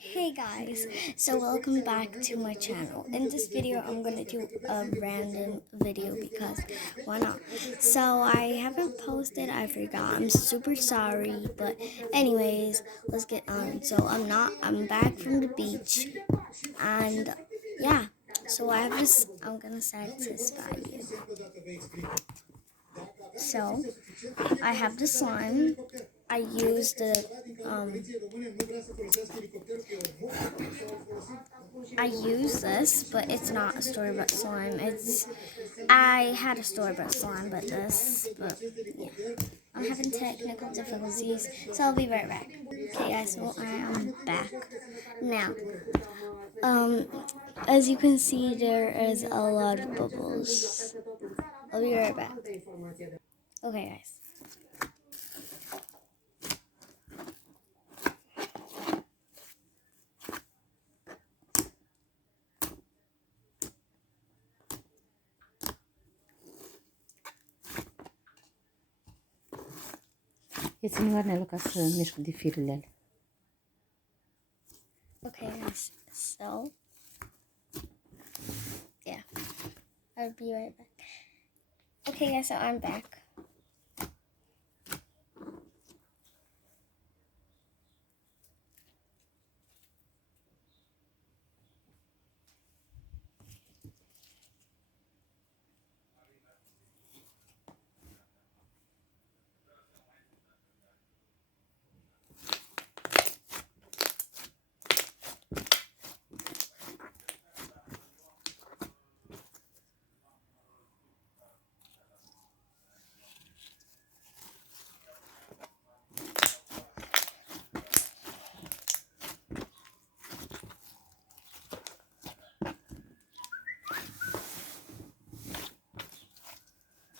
Hey guys, so welcome back to my channel. In this video, I'm gonna do a random video because why not? So I haven't posted, I forgot. I'm super sorry, but anyways, let's get on. So I'm back from the beach, and yeah. So I have this. I'm gonna satisfy you. So I have the slime. I use the I use this, but it's not a store-bought slime. I had a store-bought slime, but yeah. I'm having technical difficulties, so I'll be right back. Okay, guys, so I am back now. Um, as you can see, there is a lot of bubbles. I'll be right back. Okay, guys. E țin Oanelu ca să mișc de firele alea. Okay, guys, so yeah, I'll be right back. Okay, guys, so I'm back.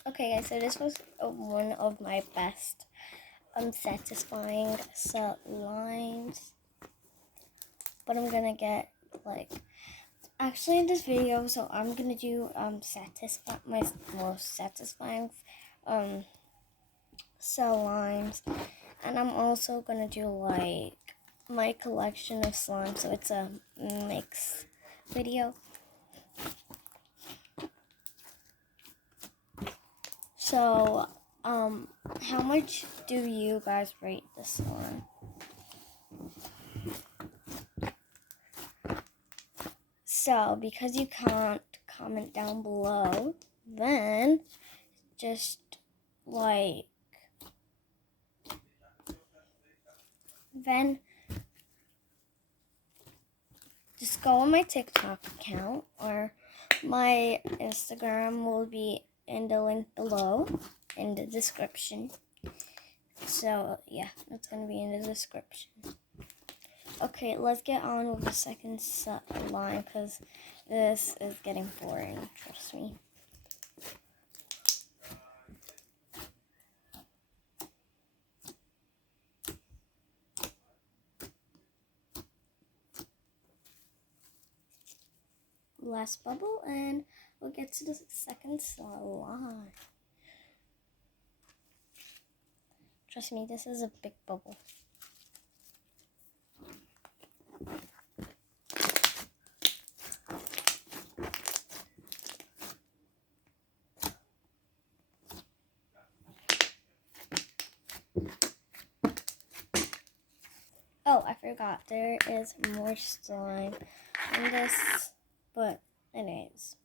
Okay, guys, so this was one of my best satisfying lines, but I'm gonna get actually in this video, so I'm gonna do my most satisfying cell lines, and I'm also gonna do my collection of slime, so it's a mix video. So, how much do you guys rate this one? So, because you can't comment down below, then just just go on my TikTok account, or my Instagram will be in the link below in the description. So yeah, it's gonna be in the description. Okay, let's get on with the second line because this is getting boring, trust me. Last bubble, and we'll get to the second line. Trust me, this is a big bubble. Oh, I forgot, there is more slime in this, but anyways.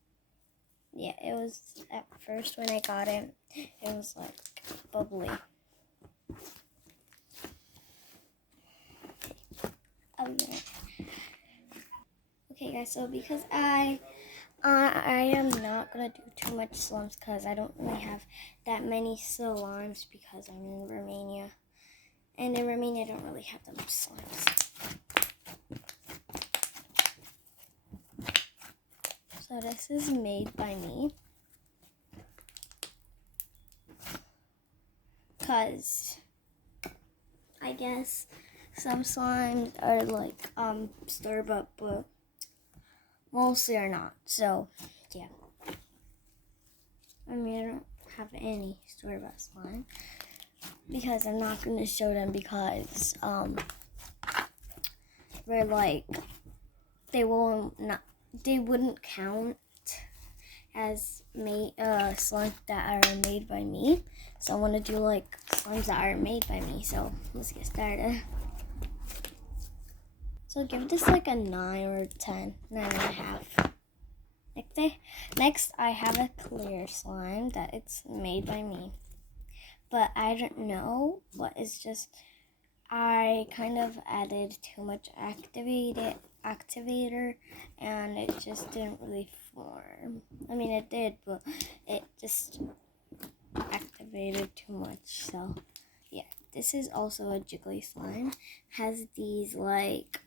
Yeah, it was at first when I got it was like bubbly. Oh yeah. Okay guys, so because I am not gonna do too much slimes because I don't really have that many slimes because I'm in Romania. And in Romania I don't really have that much slimes. So this is made by me. Because I guess some slimes are like store-bought, but mostly are not. So yeah. I mean, I don't have any store-bought slime because I'm not going to show them because where like they wouldn't count as slimes that are made by me. So I want to do like slimes that are made by me. So let's get started. So I'll give this like a 9 or 10, 9.5. Next I have a clear slime that it's made by me. But I don't know, but it's just I kind of added too much activator and it just didn't really form. I mean it did, but it just activated too much. So yeah, this is also a jiggly slime. Has these like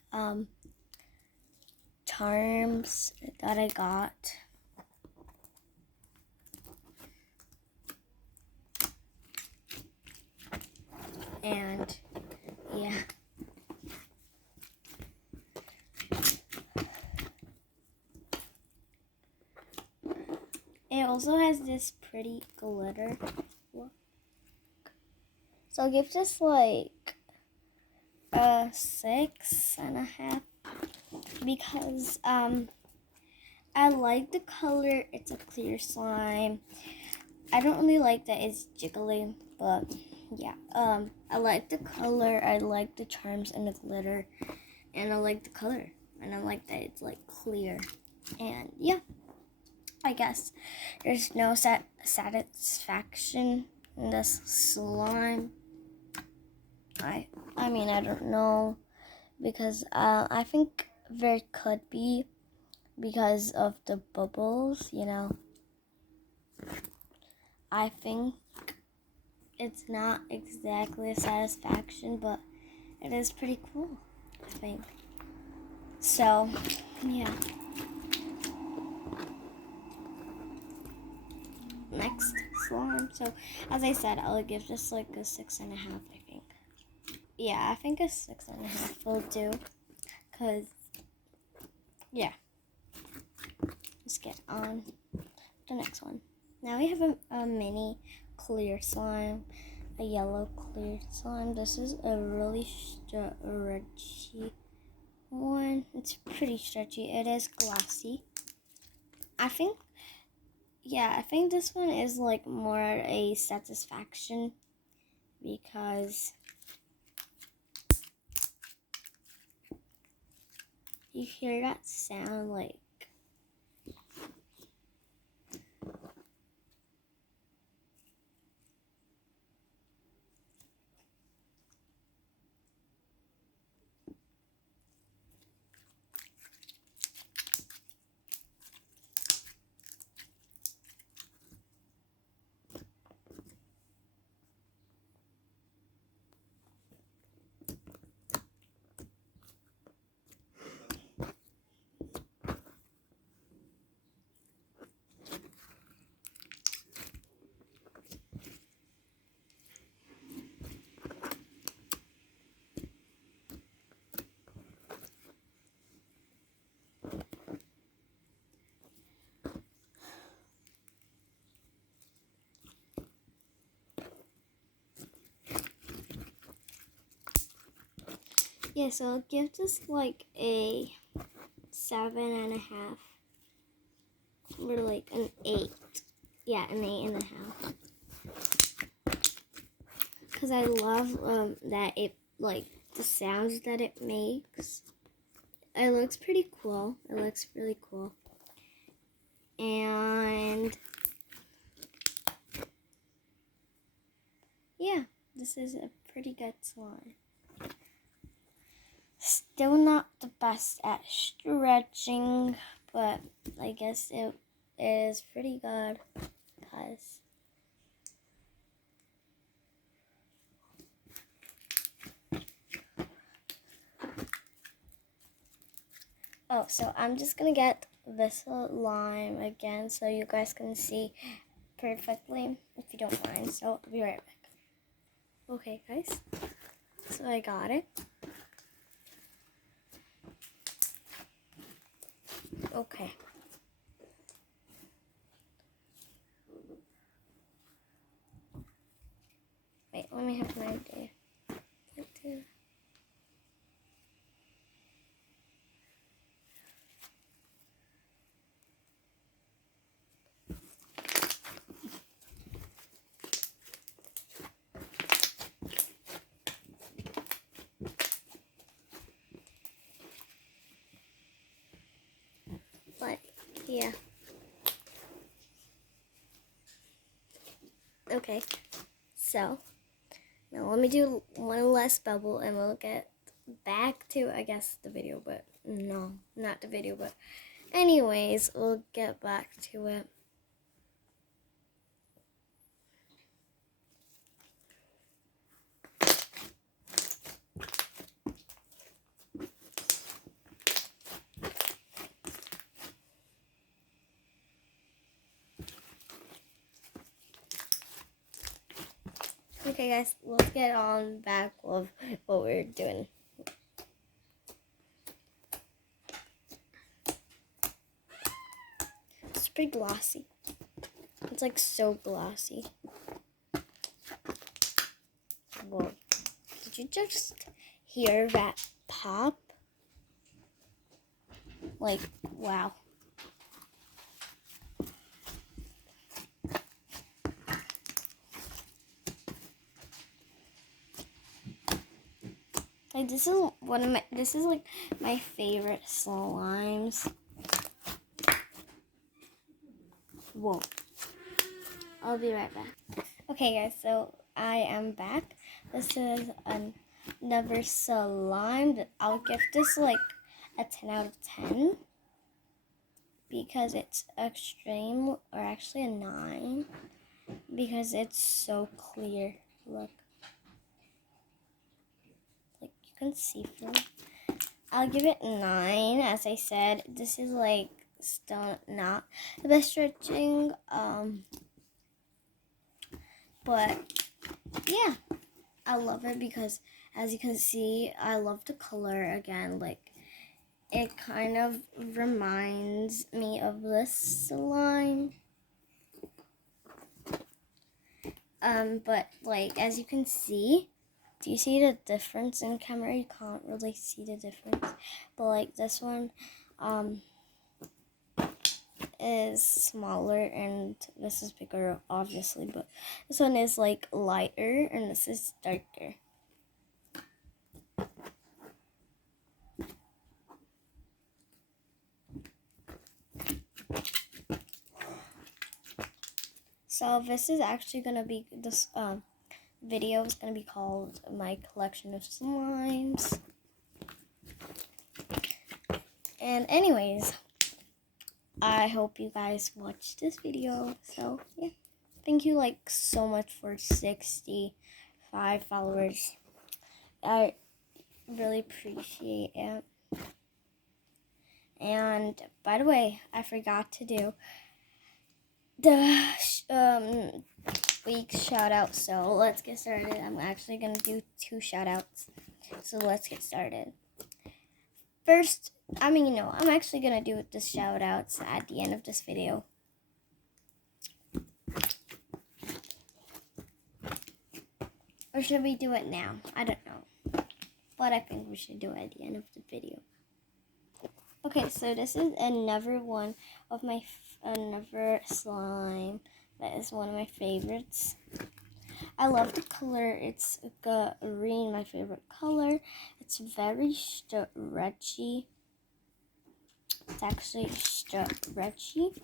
charms that I got. And yeah. It also has this pretty glitter look. So I'll give this like a 6.5 because I like the color. It's a clear slime. I don't really like that it's jiggly, but yeah. I like the color. I like the charms and the glitter, and I like the color, and I like that it's like clear. And yeah, I guess there's no satisfaction in this slime. I mean I don't know because I think there could be because of the bubbles, you know. I think it's not exactly a satisfaction, but it is pretty cool, I think. So, yeah. Next slime. So, as I said, I'll give this like a 6.5, I think. Yeah, I think a 6.5 will do. Because, yeah. Let's get on the next one. Now we have a mini clear slime, a yellow clear slime. This is a really stretchy one. It's pretty stretchy. It is glassy. I think this one is like more a satisfaction because you hear that sound like yeah, so I'll give this like a 7.5 or like an 8. Yeah, an 8.5. Because I love that it like the sounds that it makes. It looks pretty cool. It looks really cool. And yeah, this is a pretty good slime. Still not the best at stretching, but I guess it is pretty good because so I'm just gonna get this lime again so you guys can see perfectly if you don't mind. So I'll be right back. Okay, guys. So I got it. Okay. Wait, let me have an idea. Yeah. Okay. So now let me do one last bubble and we'll get back to, I guess, the video, but no, not the video, but anyways, we'll get back to it. Okay guys, let's get on back with what we're doing. It's pretty glossy. It's like so glossy. Whoa. Did you just hear that pop? Like, wow. Like this is like my favorite slimes. Whoa. I'll be right back. Okay guys, so I am back. This is another slime. I'll give this like a 10 out of 10 because it's extreme, or actually a 9 because it's so clear. Look. Like you can see through. I'll give it 9. As I said, this is like still not the best stretching. But yeah, I love it because, as you can see, I love the color again. Like it kind of reminds me of this slime. But like as you can see, do you see the difference in camera? You can't really see the difference, but like this one, is smaller and this is bigger, obviously. But this one is like lighter and this is darker. So this is actually gonna be this video is gonna be called my collection of slimes. And anyways, I hope you guys watched this video. So yeah, thank you like so much for 65 followers. I really appreciate it. And by the way, I forgot to do the week's shout out, so let's get started. I'm actually gonna do 2 shout outs, so let's get started. First, I'm actually gonna do the shout outs at the end of this video. Or should we do it now? I don't know, but I think we should do it at the end of the video. Okay, so this is another one of my another slime that is one of my favorites. I love the color. It's green, my favorite color. It's very stretchy. It's actually stretchy,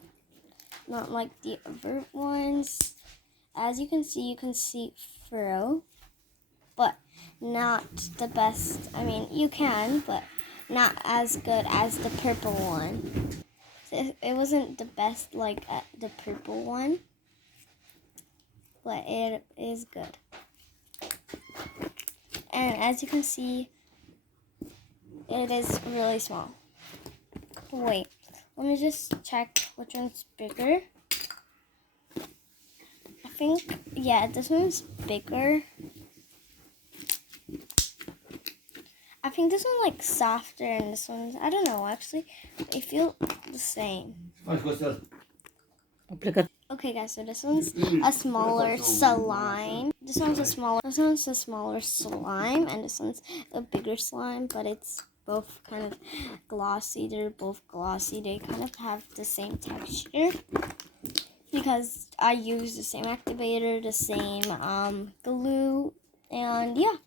not like the other ones. As you can see through, but not the best. I mean, you can, but not as good as the purple one. So it wasn't the best like the purple one, but it is good. And as you can see, it is really small. Wait, let me just check which one's bigger. I think, yeah, this one's bigger. I think this one's like softer and this one's, I don't know, actually, they feel the same. Okay guys, so this one's a smaller slime. This one's a smaller slime, and this one's a bigger slime, but it's both kind of glossy. They're both glossy. They kind of have the same texture because I use the same activator, the same glue, and yeah.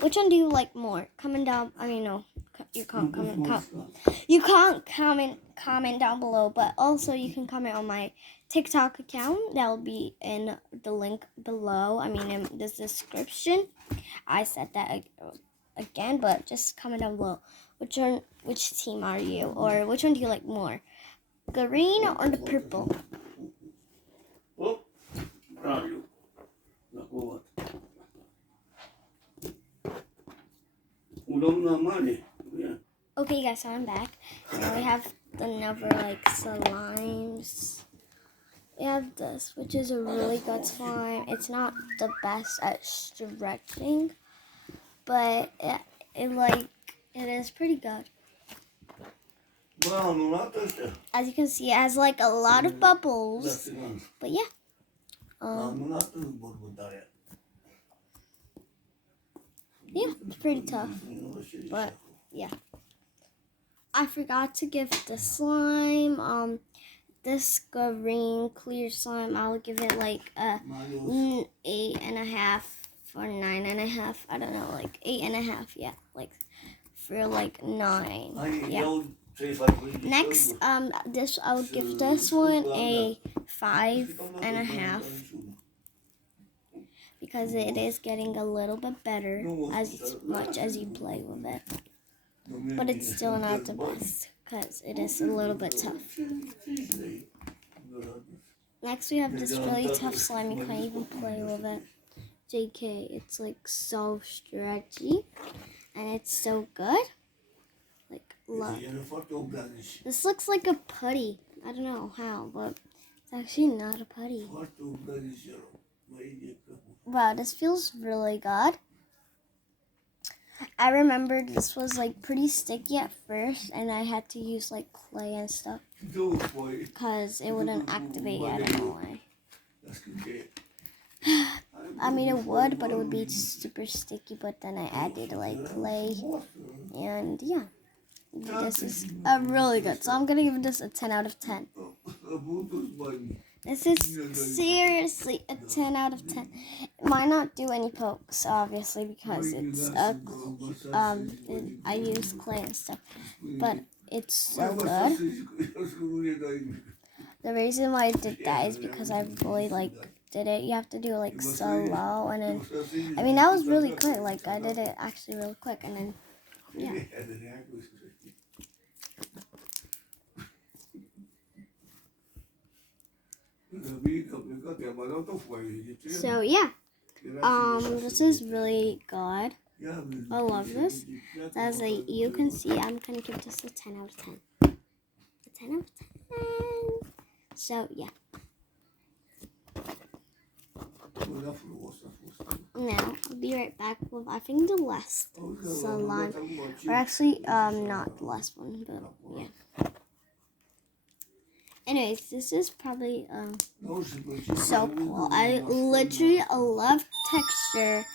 Which one do you like more? Comment down. you can't comment down below, but also you can comment on my TikTok account. That'll be in the link below. I mean, in the description. I said that again, but just comment down below. Which team are you, or which one do you like more, green or the purple? Okay, guys, so I'm back. Now we have another slimes. We have this, which is a really good slime. It's not the best at stretching, but it is pretty good. As you can see, it has a lot of bubbles. But yeah. Yeah, it's pretty tough. But yeah. I forgot to give the slime, this green clear slime, I'll give it a 8.5 or 9.5. I don't know, 8.5, yeah. For 9. Yeah. Next, this I would give this one a 5.5 because it is getting a little bit better as much as you play with it. But it's still not the best because it is a little bit tough. Next, we have this really tough slime. You can't even play with it. JK, it's so stretchy and it's so good. Look. This looks like a putty. I don't know how, but it's actually not a putty. Wow, this feels really good. I remember this was pretty sticky at first, and I had to use clay and stuff because it wouldn't activate. I don't know why. I mean, it would, but it would be super sticky. But then I added clay, and yeah. This is really good. So I'm going to give this a 10 out of 10. This is seriously a 10 out of 10. It might not do any pokes, obviously, because it's I use clay and stuff. But it's so good. The reason why I did that is because I really did it. You have to do slow, and then I mean that was really quick. I did it actually really quick, and then yeah. So yeah, this is really good. I love this. As you can see, I'm gonna give this a 10 out of 10. A 10 out of 10. So yeah. Now I'll be right back with I think the last slime, or actually not the last one, but yeah. Anyways, this is probably so cool. I literally love texture,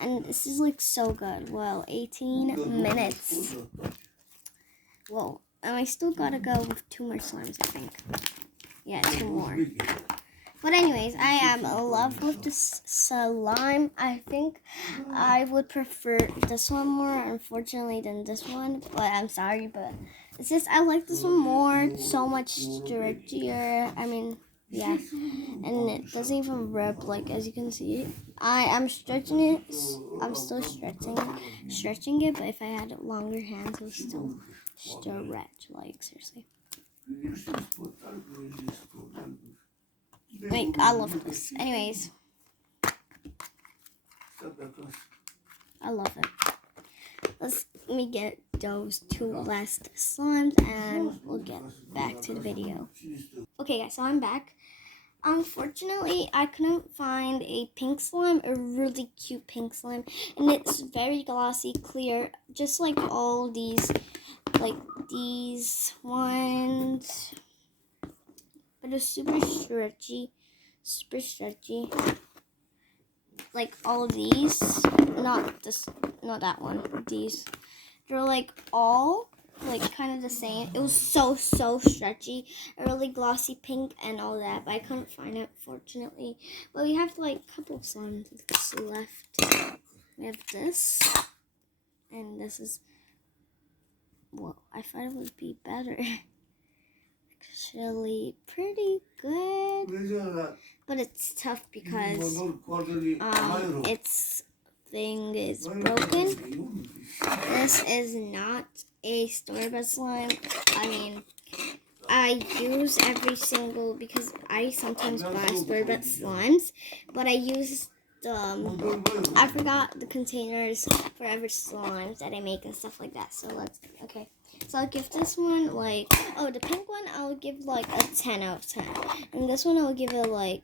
and this is so good. Well, 18 minutes. Whoa, and I still gotta go with 2 more slimes, I think. Yeah, 2 more. But anyways, I am in love with this slime. I think I would prefer this one more, unfortunately, than this one. But I'm sorry, but it's just I like this one more. It's so much stretchier. I mean, yeah. And it doesn't even rip, as you can see. I'm stretching it. I'm still stretching it. But if I had longer hands, it would still stretch, seriously. I love this. Anyways, I love it. Let me get those 2 last slimes, and we'll get back to the video. Okay, guys, so I'm back. Unfortunately, I couldn't find a pink slime, a really cute pink slime, and it's very glossy, clear, just like all these, these ones. But it's super stretchy. All of these, not that one. These, they're all kind of the same. It was so stretchy, a really glossy pink and all that, but I couldn't find it, fortunately. But we have a couple of slimes left. We have this, and this is well, I thought it would be better. Actually, pretty good. But it's tough because its thing is broken. This is not a store-bought slime. I mean, I use every single, because I sometimes buy store-bought slimes, but I use I forgot the containers for every slimes that I make and stuff like that. So okay. So I'll give this one like, the pink one I'll give like a 10 out of 10. And this one I'll give it like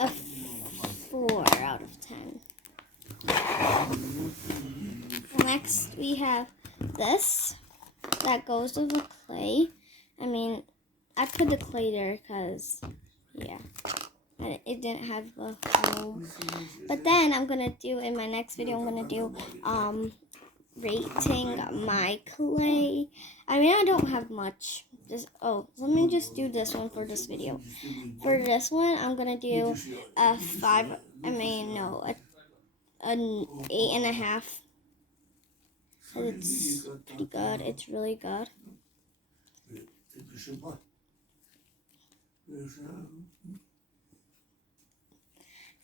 a 4 out of 10. Next we have this that goes with the clay. I mean, I put the clay there because, yeah, it didn't have a hole. But then I'm gonna do, in my next video, I'm gonna do rating my clay. I mean, I don't have much. Let me just do this one for this video. For this one, I'm gonna do a 5. I mean, no, an 8.5. It's pretty good. It's really good.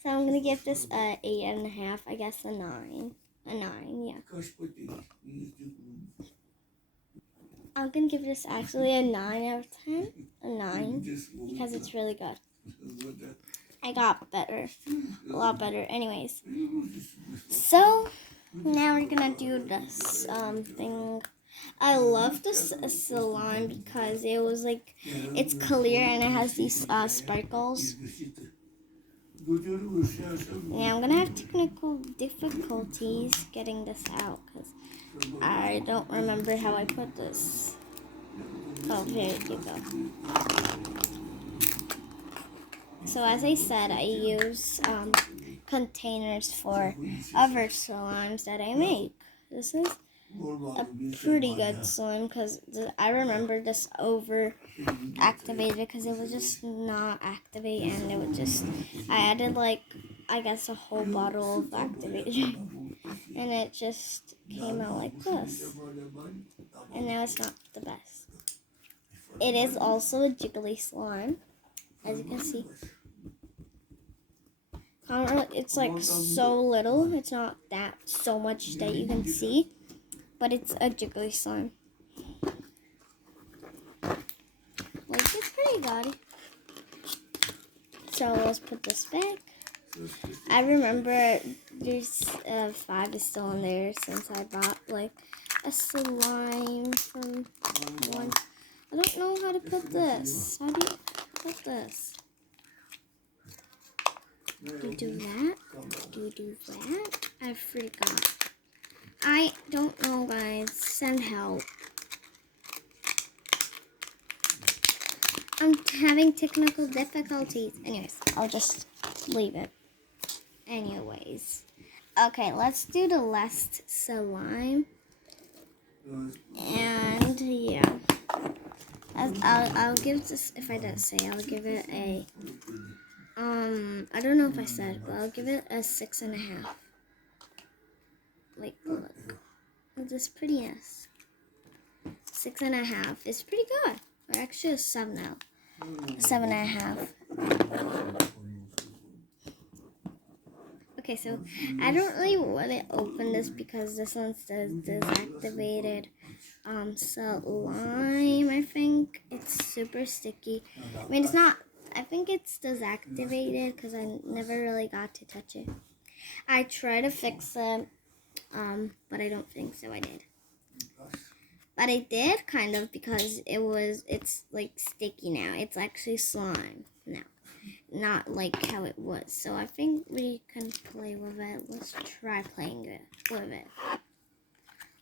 So I'm gonna give this a 8.5. I guess a 9. A 9, yeah. I'm gonna give this actually a 9 out of 10. A 9 because it's really good. I got better, a lot better. Anyways, so now we're gonna do this thing. I love this slime because it was like, it's clear and it has these sparkles. Yeah, I'm gonna have technical difficulties getting this out because I don't remember how I put this. Oh, here you go. So as I said, I use containers for other slimes that I make. This is a pretty good slime because I remember this over activated because it was just not activate, and it would just, I added like, I guess a whole bottle of activator and it just came out like this, and now it's not the best. It is also a jiggly slime, as you can see. It's like so little, it's not that so much that you can see, but it's a jiggly slime. Like, it's pretty gaudy. So let's put this back. I remember there's 5 is still in there since I bought like a slime from one. I don't know how to put this. How do you put this? Do you do that? Do you do that? I forgot. I don't know, guys. Send help. I'm having technical difficulties. Anyways, I'll just leave it. Anyways. Okay, let's do the last slime. And yeah. I'll give this, if I didn't say, I'll give it a, I don't know if I said, but I'll give it a 6.5. Like, look. This prettiness. 6.5 is pretty good. Or actually a 7 now. 7.5. Okay, so I don't really want to open this because this one says deactivated slime. I think it's super sticky. I mean, it's not. I think it's deactivated because I never really got to touch it. I tried to fix it, but I don't think so. I did. But I did kind of, because it's like sticky now. It's actually slime now, not like how it was. So I think we can play with it. Let's try playing with it.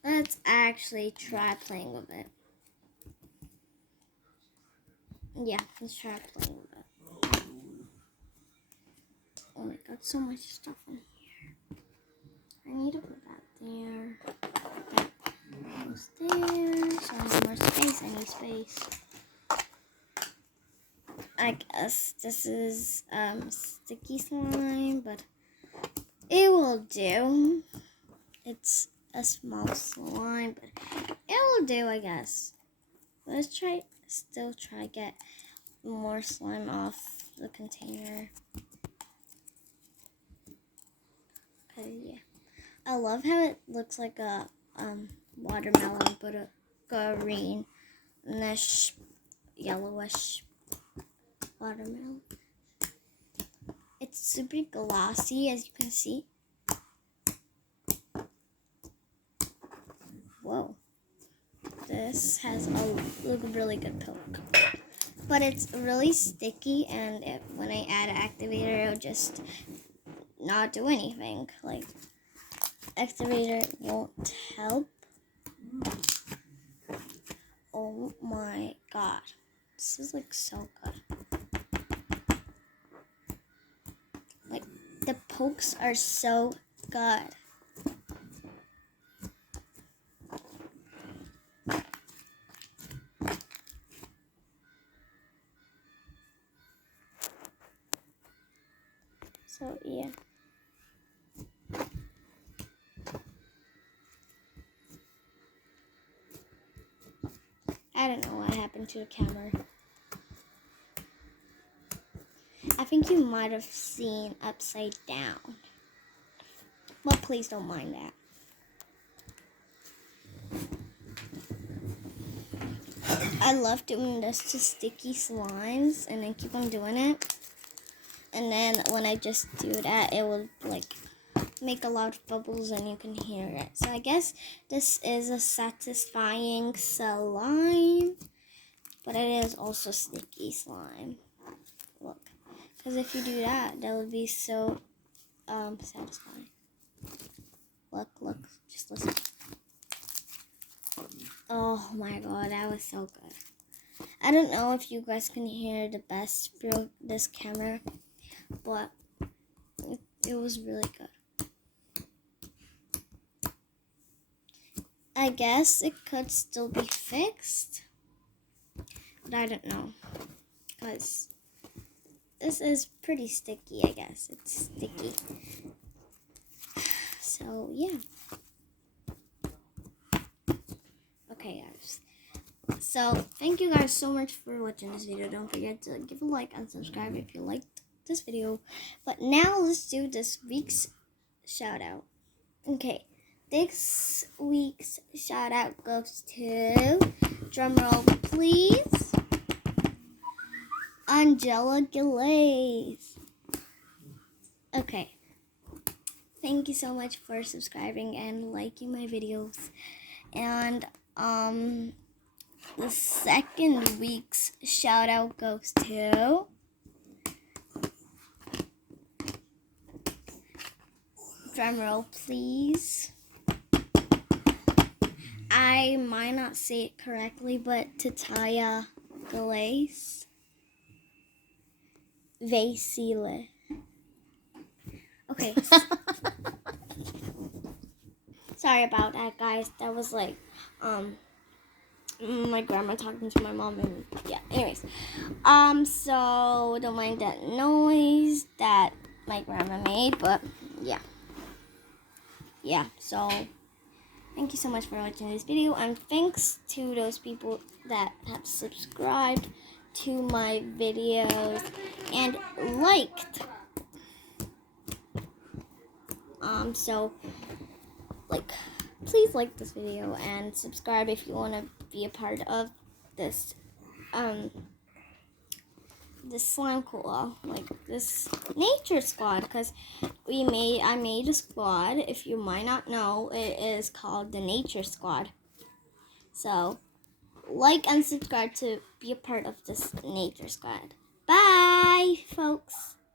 Let's actually try playing with it. Yeah, let's try playing with it. Oh my god, so much stuff in here. I need to put that there. That goes there. So I need more space. I need space. I guess this is sticky slime, but it will do. It's a small slime, but it'll do, I guess. Let's still try get more slime off the container. Okay, yeah. I love how it looks like a watermelon, but a greenish, yellowish watermelon. It's super glossy, as you can see. Whoa. This has a really good poke. But it's really sticky, and when I add an activator, it'll just not do anything. Like, activator won't help. Oh my god. This is like so good. Like, the pokes are so good. So, yeah. I don't know what happened to the camera. I think you might have seen upside down. But please don't mind that. I love doing this to sticky slimes, and I keep on doing it. And then when I just do that, it will like make a lot of bubbles and you can hear it. So I guess this is a satisfying slime, but it is also sticky slime. Look, because if you do that, that would be so satisfying. Look, just listen. Oh my god, that was so good. I don't know if you guys can hear the best through this camera, but it was really good. I guess it could still be fixed, but I don't know, because this is pretty sticky, I guess. It's sticky. So, yeah. Okay, guys. So, thank you guys so much for watching this video. Don't forget to give a like and subscribe if you liked this video. But now, let's do this week's shout out. Okay, this week's shout out goes to, drumroll please, Angela Glaze. Okay. Thank you so much for subscribing and liking my videos. And the second week's shout out goes to drumroll please. I might not say it correctly, but Tataya Glaze Vasile. Okay. Sorry about that, guys. That was like my grandma talking to my mom, and yeah, anyways. So don't mind that noise that my grandma made, but yeah, so thank you so much for watching this video, and thanks to those people that have subscribed to my videos and liked. So like, please like this video and subscribe if you want to be a part of this this slime cool, like this nature squad, because I made a squad. If you might not know, it is called the Nature Squad. So like and subscribe to be a part of this nature squad. Bye, folks.